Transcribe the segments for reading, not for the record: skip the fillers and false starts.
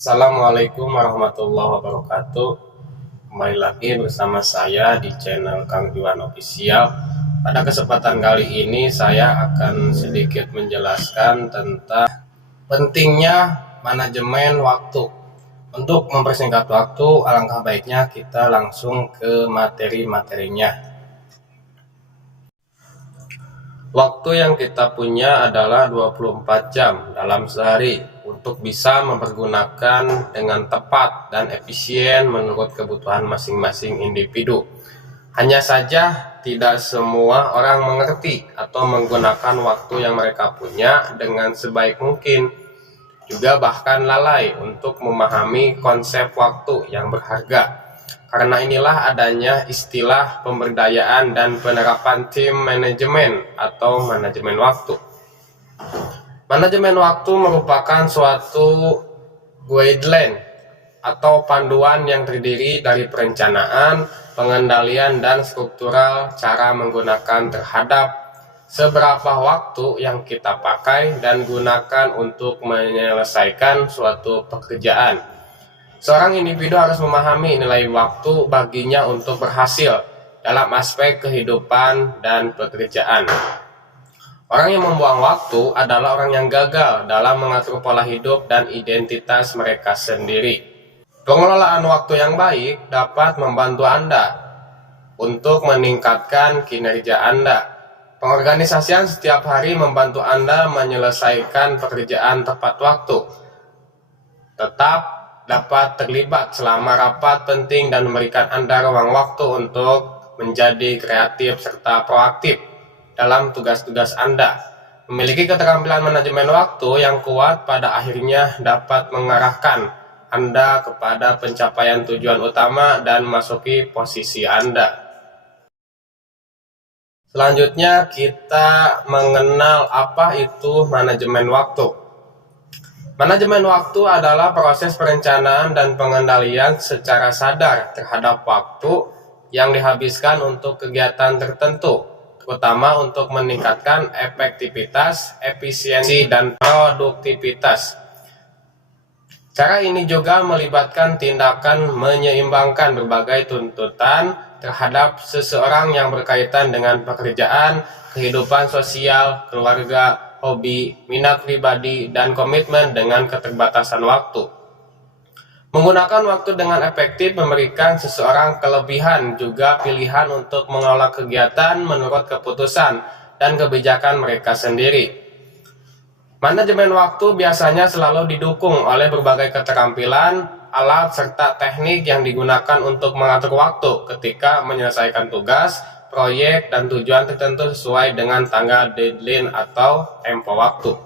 Assalamualaikum warahmatullahi wabarakatuh. Kembali lagi bersama saya di channel Kang Juan Official. Pada kesempatan kali ini saya akan sedikit menjelaskan tentang pentingnya manajemen waktu. Untuk mempersingkat waktu, alangkah baiknya kita langsung ke materi-materinya. Waktu yang kita punya adalah 24 jam dalam sehari untuk bisa mempergunakan dengan tepat dan efisien menurut kebutuhan masing-masing individu. Hanya saja tidak semua orang mengerti atau menggunakan waktu yang mereka punya dengan sebaik mungkin. Juga bahkan lalai untuk memahami konsep waktu yang berharga. Karena inilah adanya istilah pemberdayaan dan penerapan tim manajemen atau manajemen waktu. Manajemen waktu merupakan suatu guideline atau panduan yang terdiri dari perencanaan, pengendalian, dan struktural cara menggunakan terhadap seberapa waktu yang kita pakai dan gunakan untuk menyelesaikan suatu pekerjaan. Seorang individu harus memahami nilai waktu baginya untuk berhasil dalam aspek kehidupan dan pekerjaan. Orang yang membuang waktu adalah orang yang gagal dalam mengatur pola hidup dan identitas mereka sendiri. Pengelolaan waktu yang baik dapat membantu Anda untuk meningkatkan kinerja Anda. Pengorganisasian setiap hari membantu Anda menyelesaikan pekerjaan tepat waktu. Tetap dapat terlibat selama rapat penting dan memberikan Anda ruang waktu untuk menjadi kreatif serta proaktif dalam tugas-tugas Anda. Memiliki keterampilan manajemen waktu yang kuat pada akhirnya dapat mengarahkan Anda kepada pencapaian tujuan utama dan memasuki posisi Anda. Selanjutnya kita mengenal apa itu manajemen waktu. Manajemen waktu adalah proses perencanaan dan pengendalian secara sadar terhadap waktu yang dihabiskan untuk kegiatan tertentu, terutama untuk meningkatkan efektivitas, efisiensi, dan produktivitas. Cara ini juga melibatkan tindakan menyeimbangkan berbagai tuntutan terhadap seseorang yang berkaitan dengan pekerjaan, kehidupan sosial, keluarga, hobi, minat pribadi, dan komitmen dengan keterbatasan waktu. Menggunakan waktu dengan efektif memberikan seseorang kelebihan juga pilihan untuk mengelola kegiatan menurut keputusan dan kebijakan mereka sendiri. Manajemen waktu biasanya selalu didukung oleh berbagai keterampilan, alat, serta teknik yang digunakan untuk mengatur waktu ketika menyelesaikan tugas, proyek, dan tujuan tertentu sesuai dengan tanggal deadline atau tempo waktu.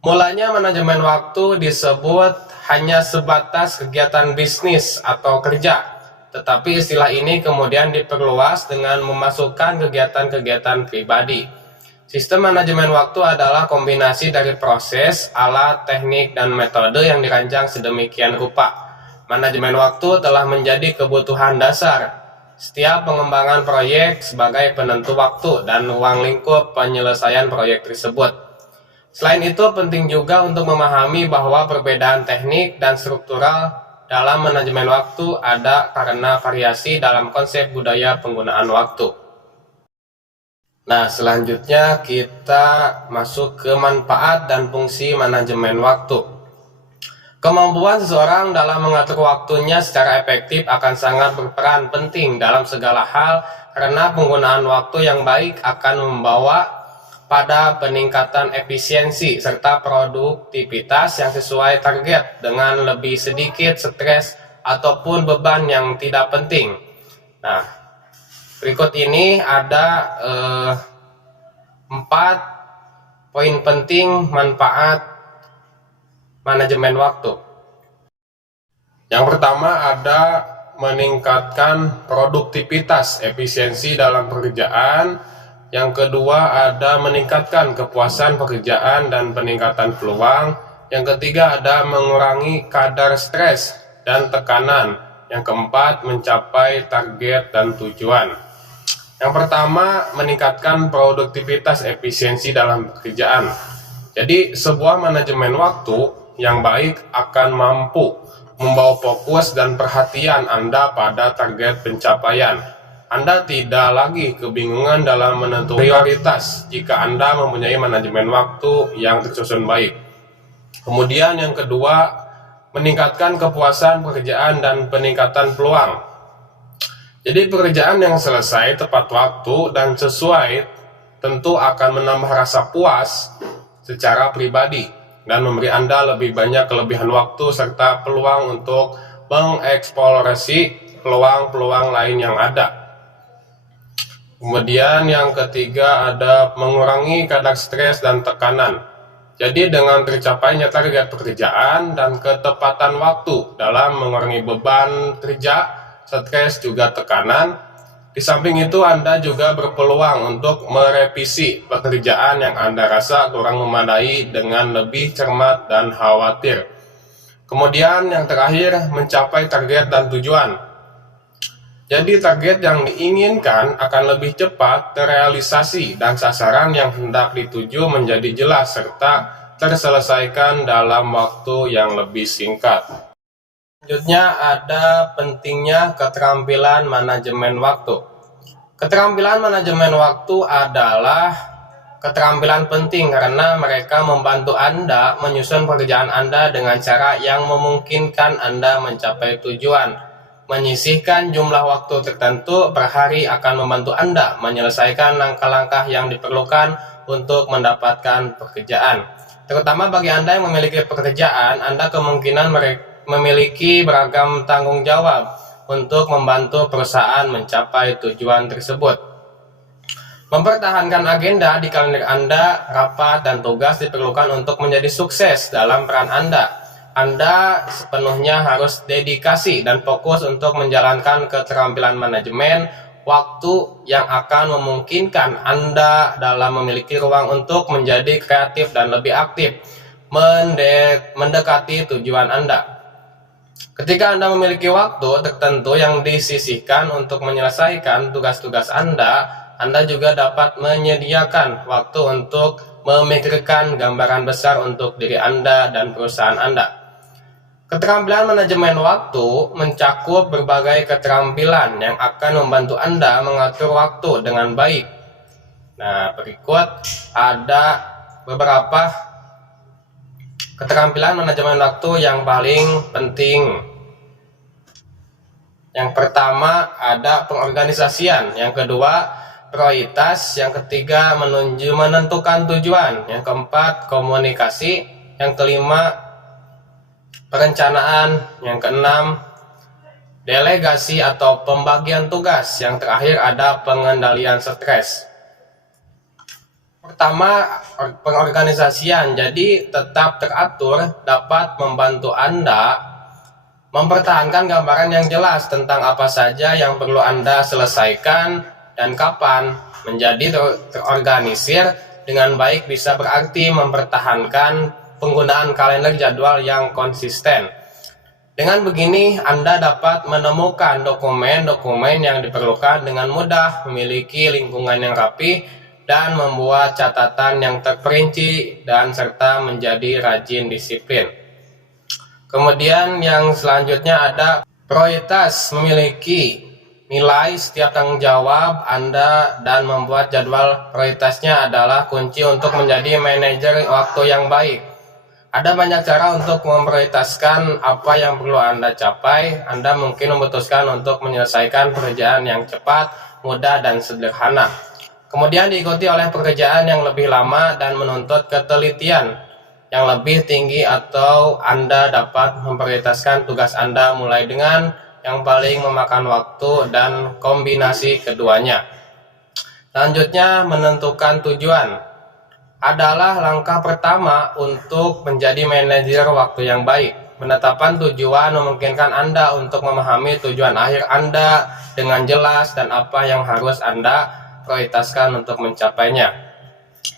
Mulanya manajemen waktu disebut hanya sebatas kegiatan bisnis atau kerja, tetapi istilah ini kemudian diperluas dengan memasukkan kegiatan-kegiatan pribadi. Sistem manajemen waktu adalah kombinasi dari proses, alat, teknik, dan metode yang dirancang sedemikian rupa. Manajemen waktu telah menjadi kebutuhan dasar setiap pengembangan proyek sebagai penentu waktu dan ruang lingkup penyelesaian proyek tersebut. Selain itu, penting juga untuk memahami bahwa perbedaan teknik dan struktural dalam manajemen waktu ada karena variasi dalam konsep budaya penggunaan waktu. Nah, selanjutnya kita masuk ke manfaat dan fungsi manajemen waktu. Kemampuan seseorang dalam mengatur waktunya secara efektif akan sangat berperan penting dalam segala hal karena penggunaan waktu yang baik akan membawa pada peningkatan efisiensi serta produktivitas yang sesuai target dengan lebih sedikit stres ataupun beban yang tidak penting. Nah, berikut ini ada 4 poin penting manfaat manajemen waktu. Yang pertama ada meningkatkan produktivitas, efisiensi dalam pekerjaan. Yang kedua ada meningkatkan kepuasan pekerjaan dan peningkatan peluang. Yang ketiga ada mengurangi kadar stres dan tekanan. Yang keempat mencapai target dan tujuan. Yang pertama meningkatkan produktivitas, efisiensi dalam pekerjaan. Jadi sebuah manajemen waktu yang baik akan mampu membawa fokus dan perhatian Anda pada target pencapaian. Anda tidak lagi kebingungan dalam menentukan prioritas jika Anda mempunyai manajemen waktu yang tersusun baik. Kemudian yang kedua, meningkatkan kepuasan pekerjaan dan peningkatan peluang. Jadi pekerjaan yang selesai tepat waktu dan sesuai tentu akan menambah rasa puas secara pribadi dan memberi Anda lebih banyak kelebihan waktu serta peluang untuk mengeksplorasi peluang-peluang lain yang ada. Kemudian yang ketiga ada mengurangi kadar stres dan tekanan. Jadi dengan tercapainya target pekerjaan dan ketepatan waktu dalam mengurangi beban kerja, stres juga tekanan. Di samping itu Anda juga berpeluang untuk merevisi pekerjaan yang Anda rasa kurang memadai dengan lebih cermat dan khawatir. Kemudian yang terakhir, mencapai target dan tujuan. Jadi target yang diinginkan akan lebih cepat terrealisasi dan sasaran yang hendak dituju menjadi jelas serta terselesaikan dalam waktu yang lebih singkat. Selanjutnya ada pentingnya keterampilan manajemen waktu. Keterampilan manajemen waktu adalah keterampilan penting karena mereka membantu Anda menyusun pekerjaan Anda dengan cara yang memungkinkan Anda mencapai tujuan. Menyisihkan jumlah waktu tertentu per hari akan membantu Anda menyelesaikan langkah-langkah yang diperlukan untuk mendapatkan pekerjaan. Terutama bagi Anda yang memiliki pekerjaan, Anda kemungkinan memiliki beragam tanggung jawab untuk membantu perusahaan mencapai tujuan tersebut. Mempertahankan agenda di kalender Anda, rapat, dan tugas diperlukan untuk menjadi sukses dalam peran Anda. Anda sepenuhnya harus dedikasi dan fokus untuk menjalankan keterampilan manajemen waktu yang akan memungkinkan Anda dalam memiliki ruang untuk menjadi kreatif dan lebih aktif mendekati tujuan Anda. Ketika Anda memiliki waktu tertentu yang disisihkan untuk menyelesaikan tugas-tugas Anda juga dapat menyediakan waktu untuk memikirkan gambaran besar untuk diri Anda dan perusahaan Anda. Keterampilan manajemen waktu mencakup berbagai keterampilan yang akan membantu Anda mengatur waktu dengan baik. Nah, berikut ada beberapa keterampilan manajemen waktu yang paling penting. Yang pertama ada pengorganisasian, yang kedua prioritas, yang ketiga menentukan tujuan, yang keempat komunikasi, yang kelima perencanaan, yang keenam delegasi atau pembagian tugas, yang terakhir ada pengendalian stres. Pertama, pengorganisasian. Jadi tetap teratur dapat membantu Anda mempertahankan gambaran yang jelas tentang apa saja yang perlu Anda selesaikan dan kapan. Menjadi terorganisir dengan baik bisa berarti mempertahankan penggunaan kalender jadwal yang konsisten. Dengan begini, Anda dapat menemukan dokumen-dokumen yang diperlukan dengan mudah, memiliki lingkungan yang rapi, dan membuat catatan yang terperinci dan serta menjadi rajin disiplin. Kemudian yang selanjutnya ada prioritas, memiliki nilai setiap tanggung jawab Anda dan membuat jadwal prioritasnya adalah kunci untuk menjadi manajer waktu yang baik. Ada banyak cara untuk memprioritaskan apa yang perlu Anda capai. Anda mungkin memutuskan untuk menyelesaikan pekerjaan yang cepat, mudah, dan sederhana. Kemudian diikuti oleh pekerjaan yang lebih lama dan menuntut ketelitian yang lebih tinggi, atau Anda dapat memprioritaskan tugas Anda mulai dengan yang paling memakan waktu dan kombinasi keduanya. Selanjutnya, menentukan tujuan adalah langkah pertama untuk menjadi manajer waktu yang baik. Penetapan tujuan memungkinkan Anda untuk memahami tujuan akhir Anda dengan jelas dan apa yang harus Anda prioritaskan untuk mencapainya.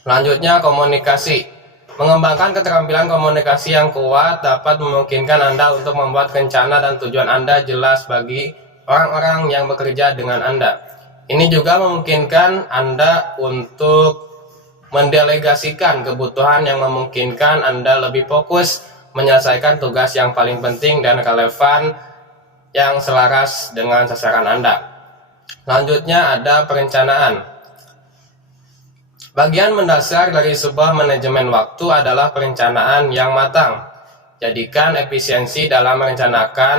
Selanjutnya, komunikasi. Mengembangkan keterampilan komunikasi yang kuat dapat memungkinkan Anda untuk membuat rencana dan tujuan Anda jelas bagi orang-orang yang bekerja dengan Anda. Ini juga memungkinkan Anda untuk mendelegasikan kebutuhan yang memungkinkan Anda lebih fokus menyelesaikan tugas yang paling penting dan relevan yang selaras dengan sasaran Anda. Selanjutnya ada perencanaan. Bagian mendasar dari sebuah manajemen waktu adalah perencanaan yang matang. Jadikan efisiensi dalam merencanakan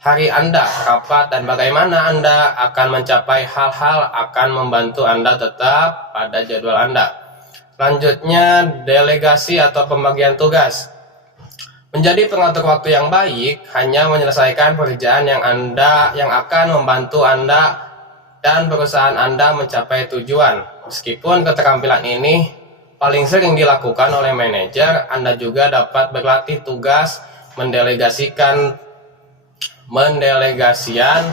hari Anda, rapat, dan bagaimana Anda akan mencapai hal-hal akan membantu Anda tetap pada jadwal Anda. Selanjutnya, delegasi atau pembagian tugas. Menjadi pengatur waktu yang baik hanya menyelesaikan pekerjaan yang akan membantu Anda dan perusahaan Anda mencapai tujuan. Meskipun keterampilan ini paling sering dilakukan oleh manajer, Anda juga dapat berlatih tugas mendelegasian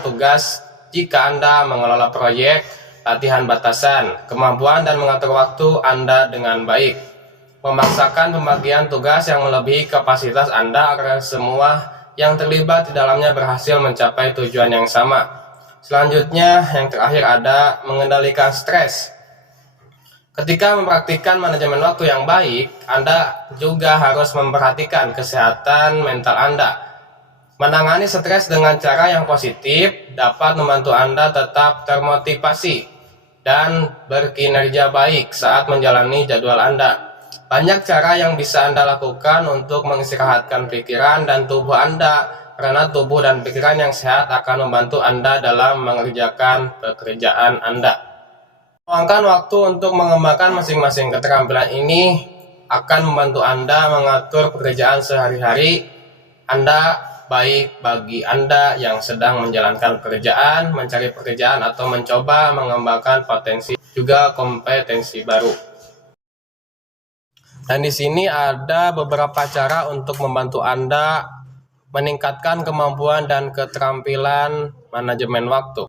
tugas jika Anda mengelola proyek, latihan batasan, kemampuan dan mengatur waktu Anda dengan baik. Memaksakan pembagian tugas yang melebihi kapasitas Anda agar semua yang terlibat di dalamnya berhasil mencapai tujuan yang sama. Selanjutnya, yang terakhir ada mengendalikan stres. Ketika mempraktikkan manajemen waktu yang baik, Anda juga harus memperhatikan kesehatan mental Anda. Menangani stres dengan cara yang positif dapat membantu Anda tetap termotivasi dan berkinerja baik saat menjalani jadwal Anda. Banyak cara yang bisa Anda lakukan untuk mengistirahatkan pikiran dan tubuh Anda, karena tubuh dan pikiran yang sehat akan membantu Anda dalam mengerjakan pekerjaan Anda. Meluangkan waktu untuk mengembangkan masing-masing keterampilan ini akan membantu Anda mengatur pekerjaan sehari-hari Anda, baik bagi Anda yang sedang menjalankan pekerjaan, mencari pekerjaan, atau mencoba mengembangkan potensi juga kompetensi baru. Dan di sini ada beberapa cara untuk membantu Anda meningkatkan kemampuan dan keterampilan manajemen waktu.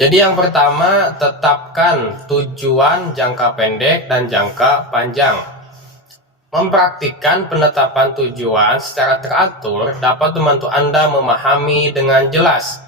Jadi yang pertama, tetapkan tujuan jangka pendek dan jangka panjang. Mempraktikkan penetapan tujuan secara teratur dapat membantu Anda memahami dengan jelas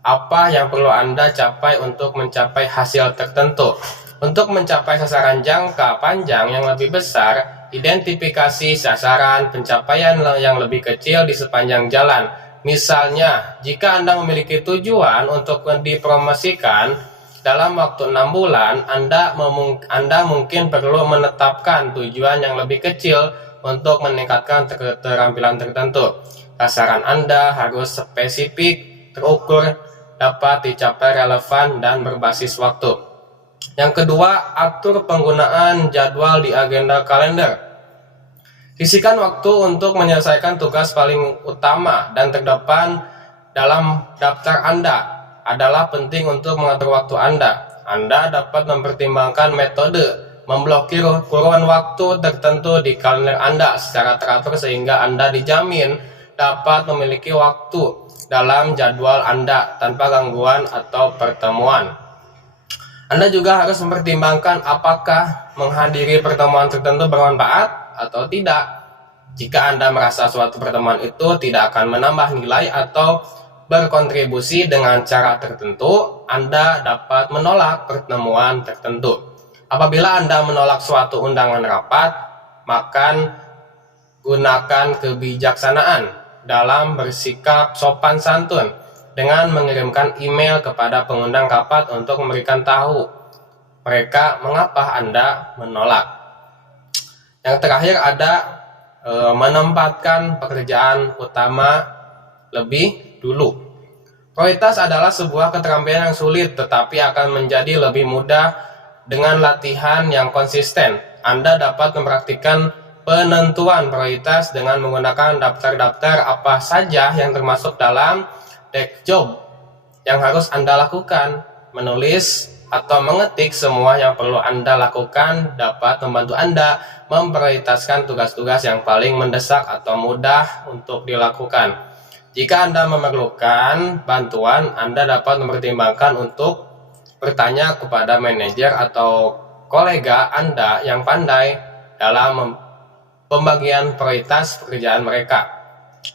apa yang perlu Anda capai untuk mencapai hasil tertentu. Untuk mencapai sasaran jangka panjang yang lebih besar, identifikasi sasaran pencapaian yang lebih kecil di sepanjang jalan. Misalnya, jika Anda memiliki tujuan untuk dipromosikan dalam waktu 6 bulan, Anda mungkin perlu menetapkan tujuan yang lebih kecil untuk meningkatkan keterampilan tertentu. Sasaran Anda harus spesifik, terukur, dapat dicapai relevan, dan berbasis waktu. Yang kedua, atur penggunaan jadwal di agenda kalender. Sisihkan waktu untuk menyelesaikan tugas paling utama dan terdepan dalam daftar Anda. Adalah penting untuk mengatur waktu Anda. Anda dapat mempertimbangkan metode memblokir kurun waktu tertentu di kalender Anda secara teratur sehingga Anda dijamin dapat memiliki waktu dalam jadwal Anda tanpa gangguan atau pertemuan. Anda juga harus mempertimbangkan apakah menghadiri pertemuan tertentu bermanfaat atau tidak. Jika Anda merasa suatu pertemuan itu tidak akan menambah nilai atau berkontribusi dengan cara tertentu, Anda dapat menolak pertemuan tertentu. Apabila Anda menolak suatu undangan rapat, maka gunakan kebijaksanaan dalam bersikap sopan santun dengan mengirimkan email kepada pengundang rapat untuk memberikan tahu mereka mengapa Anda menolak. Yang terakhir ada menempatkan pekerjaan utama lebih dulu. Prioritas adalah sebuah keterampilan yang sulit tetapi akan menjadi lebih mudah dengan latihan yang konsisten. Anda dapat mempraktikkan penentuan prioritas dengan menggunakan daftar-daftar apa saja yang termasuk dalam desk job yang harus Anda lakukan. Menulis atau mengetik semua yang perlu Anda lakukan dapat membantu Anda memprioritaskan tugas-tugas yang paling mendesak atau mudah untuk dilakukan. Jika Anda memerlukan bantuan, Anda dapat mempertimbangkan untuk bertanya kepada manajer atau kolega Anda yang pandai dalam pembagian prioritas pekerjaan mereka.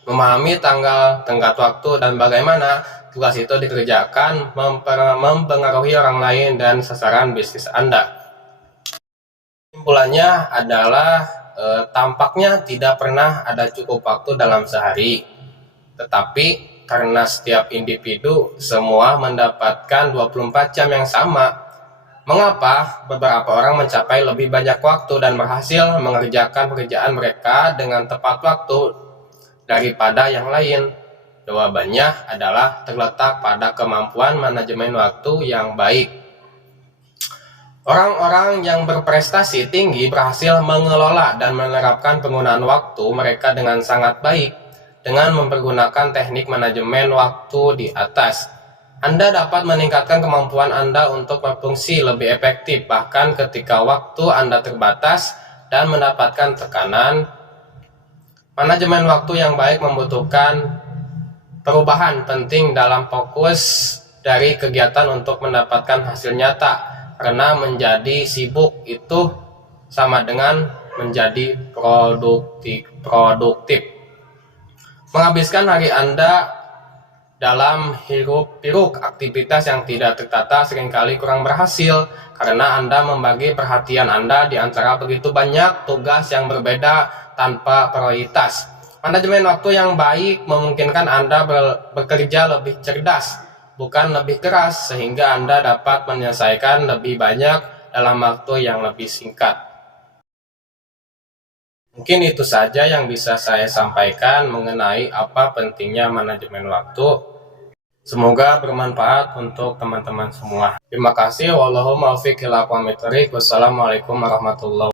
Memahami tanggal, tenggat waktu, dan bagaimana tugas itu dikerjakan mempengaruhi orang lain dan sasaran bisnis Anda. Kesimpulannya adalah tampaknya tidak pernah ada cukup waktu dalam sehari. Tetapi karena setiap individu semua mendapatkan 24 jam yang sama, mengapa beberapa orang mencapai lebih banyak waktu dan berhasil mengerjakan pekerjaan mereka dengan tepat waktu daripada yang lain? Jawabannya adalah terletak pada kemampuan manajemen waktu yang baik. Orang-orang yang berprestasi tinggi berhasil mengelola dan menerapkan penggunaan waktu mereka dengan sangat baik dengan mempergunakan teknik manajemen waktu di atas. Anda dapat meningkatkan kemampuan Anda untuk berfungsi lebih efektif bahkan ketika waktu Anda terbatas dan mendapatkan tekanan. Manajemen waktu yang baik membutuhkan perubahan penting dalam fokus dari kegiatan untuk mendapatkan hasil nyata, karena menjadi sibuk itu sama dengan menjadi produktif. Menghabiskan hari Anda dalam hiruk-pikuk aktivitas yang tidak tertata seringkali kurang berhasil karena Anda membagi perhatian Anda di antara begitu banyak tugas yang berbeda tanpa prioritas. Manajemen waktu yang baik memungkinkan Anda bekerja lebih cerdas, bukan lebih keras, sehingga Anda dapat menyelesaikan lebih banyak dalam waktu yang lebih singkat. Mungkin itu saja yang bisa saya sampaikan mengenai apa pentingnya manajemen waktu. Semoga bermanfaat untuk teman-teman semua. Terima kasih. Wallahul muwaffiq ila aqwamit thoriq. Wassalamualaikum warahmatullahi wabarakatuh.